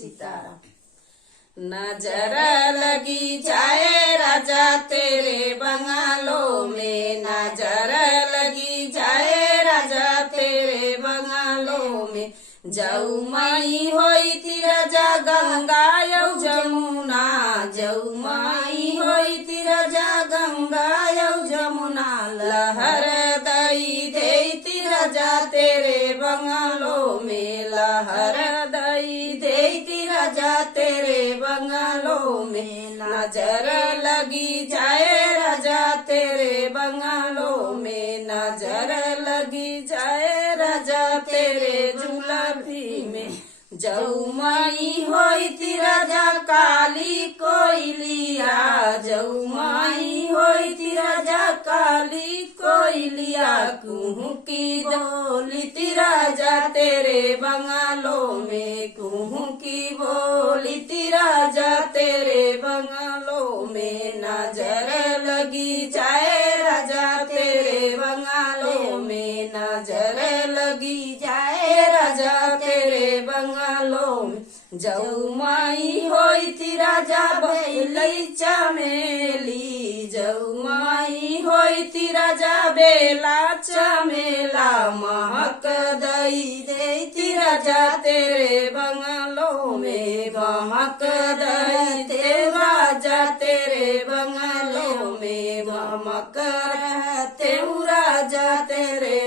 सीताराम। नजर लगी जाए राजा तेरे बंगालों में, नजर लगी जाए राजा तेरे बंगालों में। जऊ माई होई थी राजा गंगा यौ जमुना, जऊ माई होई थी राजा गंगा यौ जमुना। लहर दई दे थी राजा तेरे बंगालों में, लहर दई दे थी राजा तेरे बंगालों में। नजर लगी जाए राजा तेरे बंगालों में, नजर लगी जाए राजा तेरे जुलफी में। जऊ माई होई थी राजा काली कोयलिया, जऊ माई होई थी राजा काली कोयलिया। कुहू की बोली थी राजा तेरे बंगालों में, कुहू की बोली थी राजा तेरे बंगालों में। नजर लगी जाए राजा तेरे बंगालों में, नजर लगी जाए राजा तेरे बंगालों में। जऊ माई होई थी राजा बेलई चमेली, जऊ माई होई थी राजा बेला चमेला। महक दई दे थी राजा तेरे बंगालों में, महक दई दे राजा तेरे बंगालों में। महक रहते राजा तेरे